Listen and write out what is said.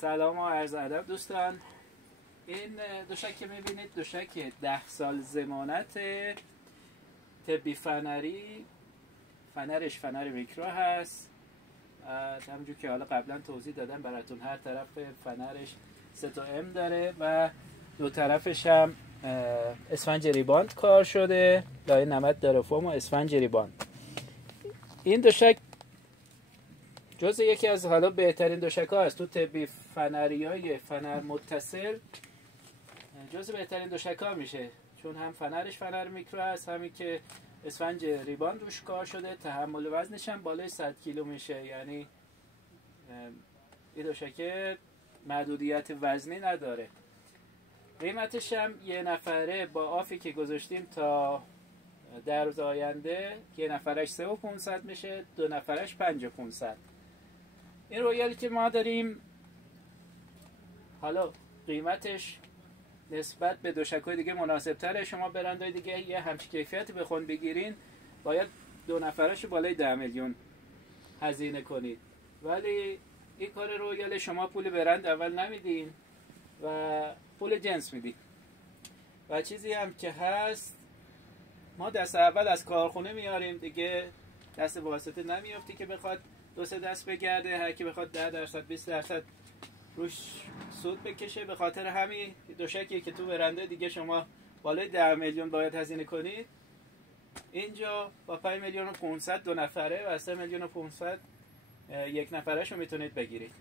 سلام و عرض ادب دوستان. این دوشک که میبینید دوشک 10 سال ضمانت طبی فنری، فنرش فنر میکرو هست. همونجور که حالا قبلا توضیح دادم براتون، هر طرف فنرش 3 تا ام داره و دو طرفش هم اسفنج ریباند کار شده، لایه 90 داره فوم و اسفنج ریباند. این دوشک جز یکی از حالا بهترین دوشک ها هست تو طبی فنری های فنر متصل، جز بهترین دوشک ها میشه، چون هم فنرش فنر میکرو هست، همین که اسفنج ریباند روش کار شده، تحمل وزنش هم بالای 100 کیلو میشه. یعنی این دوشک محدودیت وزنی نداره. قیمتش هم یه نفره با آفی که گذاشتیم تا در روز آینده یه نفرش 3500 میشه، دو نفرش 5500. این رویالی که ما داریم حالا قیمتش نسبت به دوشک‌های دیگه مناسب تره. شما برندهای دیگه یه همچین کیفیتی بخون بگیرین باید دو نفرش بالای 10 میلیون هزینه کنید، ولی این کار رویال شما پول برند اول نمیدین و پول جنس میدین. و چیزی هم که هست، ما دست اول از کارخونه میاریم دیگه، دست واسطه نمیافتی که بخواد دو سه دست بگرده، هر کی بخواد 10% 20% روش سود بکشه. به خاطر همین دوشکی که تو برنده دیگه شما بالای 10 میلیون باید هزینه کنید، اینجا با 5 میلیون و 500 دو نفره و 3 میلیون و 500 یک نفرش رو میتونید بگیرید.